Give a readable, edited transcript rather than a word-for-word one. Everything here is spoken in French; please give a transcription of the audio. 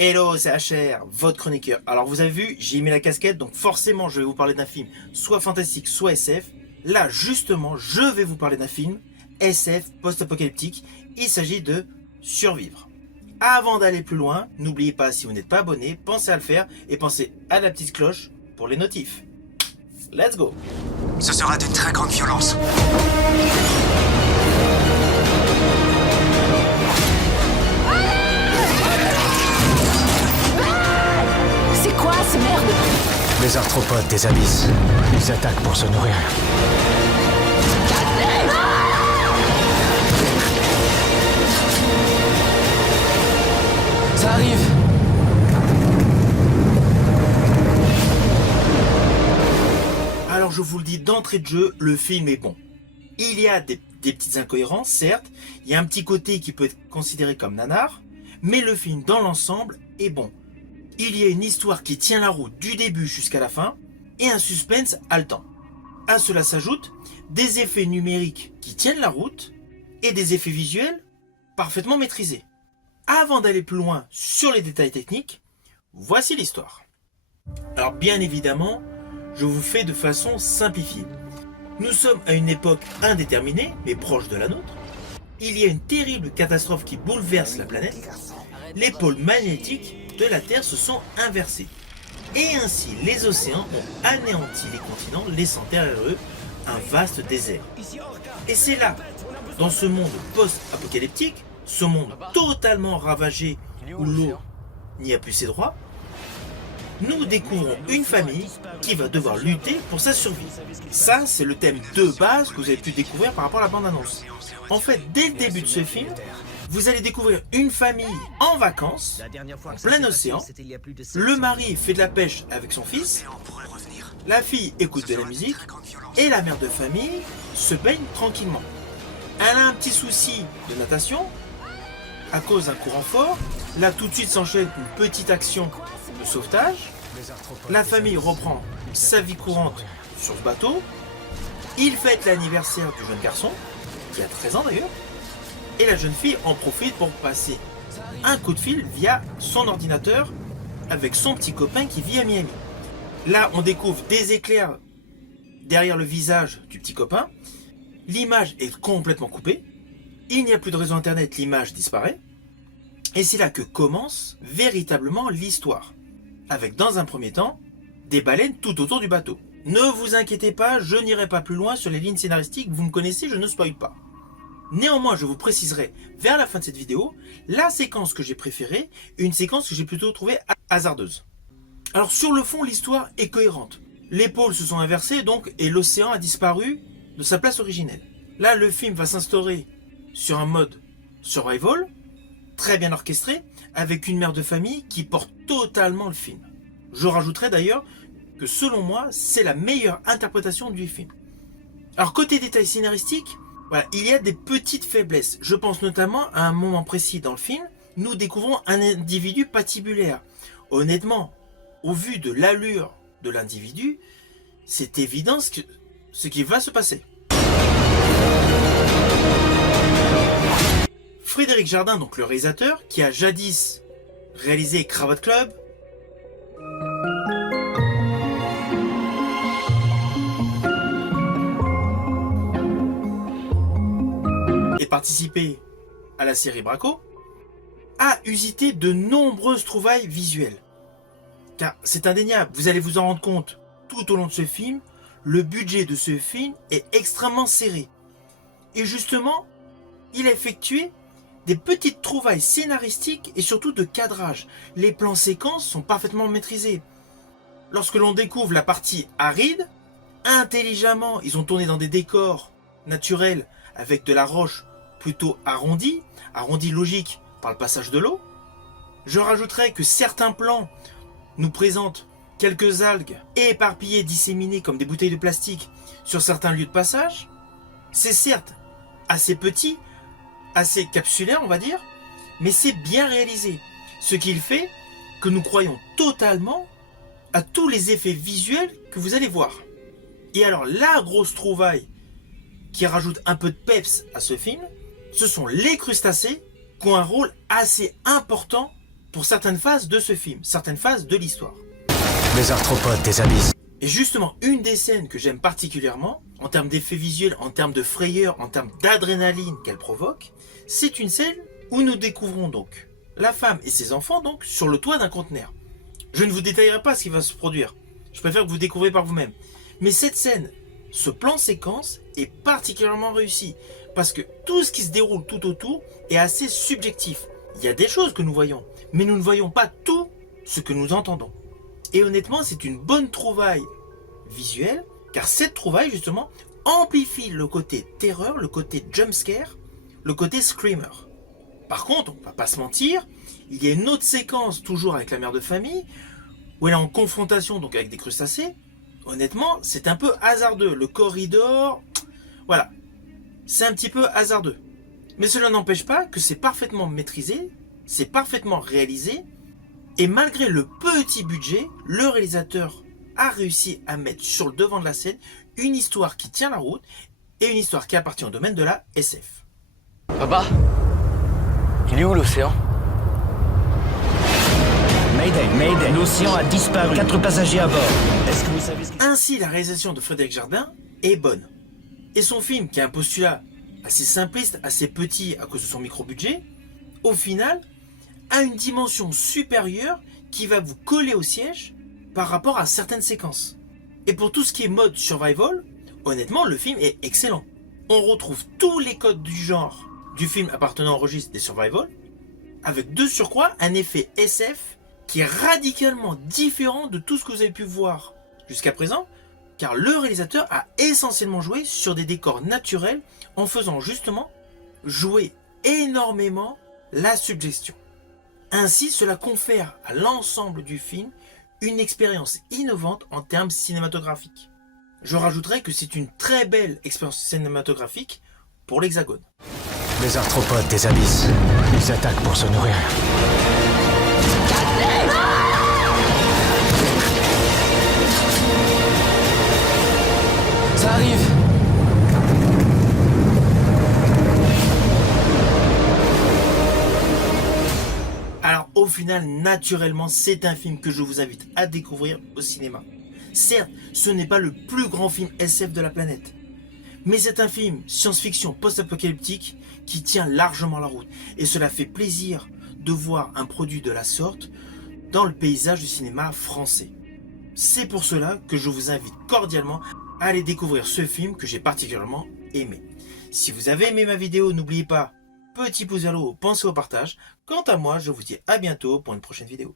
Hello, c'est HR, votre chroniqueur. Alors vous avez vu, j'ai mis la casquette, donc forcément je vais vous parler d'un film soit fantastique, soit SF. Là, justement, je vais vous parler d'un film SF post-apocalyptique. Il s'agit de Survivre. Avant d'aller plus loin, n'oubliez pas, si vous n'êtes pas abonné, pensez à le faire et pensez à la petite cloche pour les notifs. Let's go! Ce sera d'une très grande violence. C'est quoi ces merdes? Les arthropodes des abysses. Ils attaquent pour se nourrir. Ça arrive. Alors je vous le dis d'entrée de jeu, le film est bon. Il y a des petites incohérences, certes, il y a un petit côté qui peut être considéré comme nanar, mais le film dans l'ensemble est bon. Il y a une histoire qui tient la route du début jusqu'à la fin, et un suspense haletant. À cela s'ajoutent des effets numériques qui tiennent la route, et des effets visuels parfaitement maîtrisés. Avant d'aller plus loin sur les détails techniques, voici l'histoire. Alors bien évidemment, je vous fais de façon simplifiée. Nous sommes à une époque indéterminée, mais proche de la nôtre. Il y a une terrible catastrophe qui bouleverse la planète. Les pôles magnétiques de la Terre se sont inversés. Et ainsi, les océans ont anéanti les continents, laissant derrière eux un vaste désert. Et c'est là, dans ce monde post-apocalyptique, ce monde totalement ravagé où l'eau n'y a plus ses droits, nous découvrons une famille qui va devoir lutter pour sa survie. Ça, c'est le thème de base que vous avez pu découvrir par rapport à la bande-annonce. En fait, dès le début de ce film, vous allez découvrir une famille en vacances, en plein océan. Le mari fait de la pêche avec son fils, la fille écoute de la musique, et la mère de famille se baigne tranquillement. Elle a un petit souci de natation, à cause d'un courant fort. Là, tout de suite s'enchaîne une petite action de sauvetage. La famille reprend sa vie courante sur ce bateau. Il fête l'anniversaire du jeune garçon, qui a 13 ans d'ailleurs. Et la jeune fille en profite pour passer un coup de fil via son ordinateur avec son petit copain qui vit à Miami. Là, on découvre des éclairs derrière le visage du petit copain. L'image est complètement coupée. Il n'y a plus de réseau internet, l'image disparaît. Et c'est là que commence véritablement l'histoire. Avec, dans un premier temps, des baleines tout autour du bateau. Ne vous inquiétez pas, je n'irai pas plus loin sur les lignes scénaristiques, vous me connaissez, je ne spoil pas. Néanmoins, je vous préciserai vers la fin de cette vidéo la séquence que j'ai préférée, une séquence que j'ai plutôt trouvée hasardeuse. Alors sur le fond, l'histoire est cohérente. Les pôles se sont inversés donc et l'océan a disparu de sa place originelle. Là, le film va s'instaurer sur un mode survival, très bien orchestré, avec une mère de famille qui porte totalement le film. Je rajouterai d'ailleurs que selon moi, c'est la meilleure interprétation du film. Alors côté détails scénaristiques, voilà, il y a des petites faiblesses. Je pense notamment à un moment précis dans le film, nous découvrons un individu patibulaire. Honnêtement, au vu de l'allure de l'individu, c'est évident ce qui va se passer. Frédéric Jardin, donc le réalisateur, qui a jadis réalisé Cravate Club, et participé à la série Braco, a usité de nombreuses trouvailles visuelles. Car c'est indéniable, vous allez vous en rendre compte tout au long de ce film, le budget de ce film est extrêmement serré. Et justement, il a effectué des petites trouvailles scénaristiques et surtout de cadrage. Les plans séquences sont parfaitement maîtrisés. Lorsque l'on découvre la partie aride, intelligemment, ils ont tourné dans des décors naturels avec de la roche plutôt arrondie logique par le passage de l'eau. Je rajouterai que certains plans nous présentent quelques algues éparpillées, disséminées comme des bouteilles de plastique sur certains lieux de passage. C'est certes assez petit, assez capsulaire on va dire, mais c'est bien réalisé. Ce qui fait que nous croyons totalement à tous les effets visuels que vous allez voir. Et alors la grosse trouvaille qui rajoute un peu de peps à ce film, ce sont les crustacés qui ont un rôle assez important pour certaines phases de ce film, certaines phases de l'histoire. Les arthropodes des abysses. Et justement, une des scènes que j'aime particulièrement, en termes d'effets visuels, en termes de frayeur, en termes d'adrénaline qu'elle provoque, c'est une scène où nous découvrons donc la femme et ses enfants donc sur le toit d'un conteneur. Je ne vous détaillerai pas ce qui va se produire. Je préfère que vous découvriez par vous-même. Mais cette scène, ce plan séquence est particulièrement réussi parce que tout ce qui se déroule tout autour est assez subjectif. Il y a des choses que nous voyons, mais nous ne voyons pas tout ce que nous entendons. Et honnêtement, c'est une bonne trouvaille visuelle, car cette trouvaille, justement, amplifie le côté terreur, le côté jumpscare, le côté screamer. Par contre, on va pas se mentir, il y a une autre séquence, toujours avec la mère de famille, où elle est en confrontation donc avec des crustacés. Honnêtement, c'est un peu hasardeux. Le corridor, voilà, c'est un petit peu hasardeux. Mais cela n'empêche pas que c'est parfaitement maîtrisé, c'est parfaitement réalisé, et malgré le petit budget, le réalisateur a réussi à mettre sur le devant de la scène une histoire qui tient la route et une histoire qui appartient au domaine de la SF. Papa, il est où l'océan? Mayday, l'océan a disparu. 4 passagers à bord. Est-ce que vous savez ce qui... Ainsi, la réalisation de Frédéric Jardin est bonne. Et son film, qui a un postulat assez simpliste, assez petit à cause de son micro-budget, au final, a une dimension supérieure qui va vous coller au siège par rapport à certaines séquences. Et pour tout ce qui est mode survival, honnêtement, le film est excellent. On retrouve tous les codes du genre du film appartenant au registre des survival, avec de surcroît un effet SF qui est radicalement différent de tout ce que vous avez pu voir jusqu'à présent, car le réalisateur a essentiellement joué sur des décors naturels en faisant justement jouer énormément la suggestion. Ainsi, cela confère à l'ensemble du film une expérience innovante en termes cinématographiques. Je rajouterai que c'est une très belle expérience cinématographique pour l'Hexagone. Les arthropodes des abysses. Ils attaquent pour se nourrir. Ça arrive. Alors au final, naturellement, c'est un film que je vous invite à découvrir au cinéma. Certes, ce n'est pas le plus grand film SF de la planète, mais c'est un film science-fiction post-apocalyptique qui tient largement la route. Et cela fait plaisir de voir un produit de la sorte dans le paysage du cinéma français. C'est pour cela que je vous invite cordialement à aller découvrir ce film que j'ai particulièrement aimé. Si vous avez aimé ma vidéo, n'oubliez pas, petit pouce vers le haut, pensez au partage. Quant à moi, je vous dis à bientôt pour une prochaine vidéo.